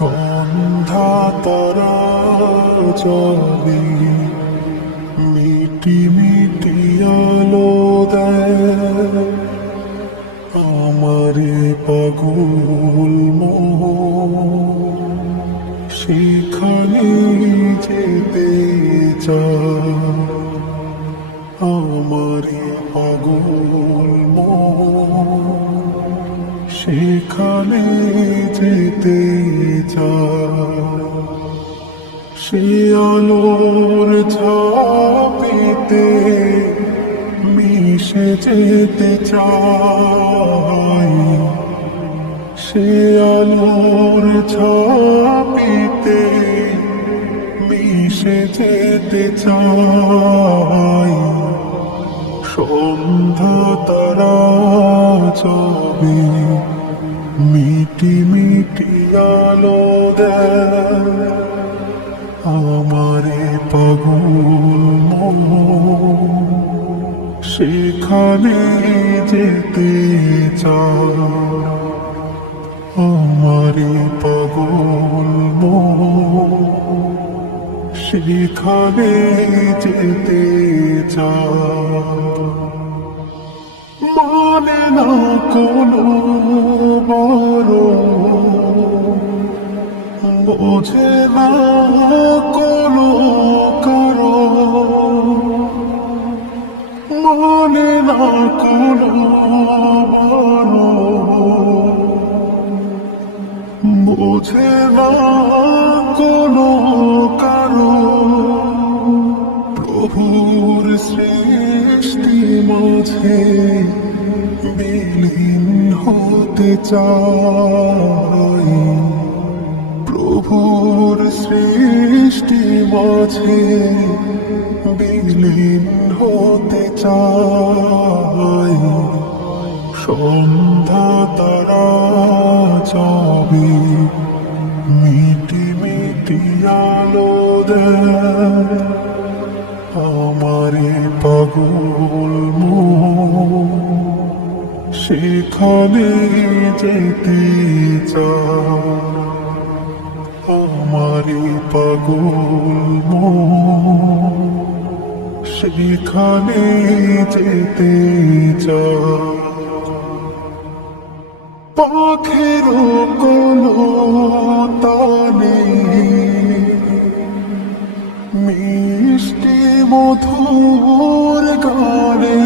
সন্ধ্যা তারা জলে মিটি মিটি আলো দেয় আমারে পাগল মন সেখানে যেতে চায় আমারে পাগল মন সেখানে যেতে চায় সে আলোর ঝাঁপিতে মিশে যেতে চায় সে আলোর ঝাঁপিতে মিশে যেতে চায় সন্ধ্যা তারা যাবে মিটি মিটি আলো দেয় আমারে পাগল মন সেখানে যেতে চায় আমারে পাগল মন সেখানে যেতে চায় মানে না কোনো বড় বোঝে না কোনো কারো মানে না কোনো বড় বোঝে না কোনো কারো প্রভুর সৃষ্টি মাঝে বিলীন হতে চাই প্রভুর সৃষ্টি মাঝে বিলীন হতে চাই সন্ধ্যা তারা যাবে মিটি মিটি আলো দেয় আমারে পাগল মন সেখানে যেতে চায় আমারে পাগল মন সেখানে যেতে চায় পাখির কোনো তানে মিষ্টি মধুর গানে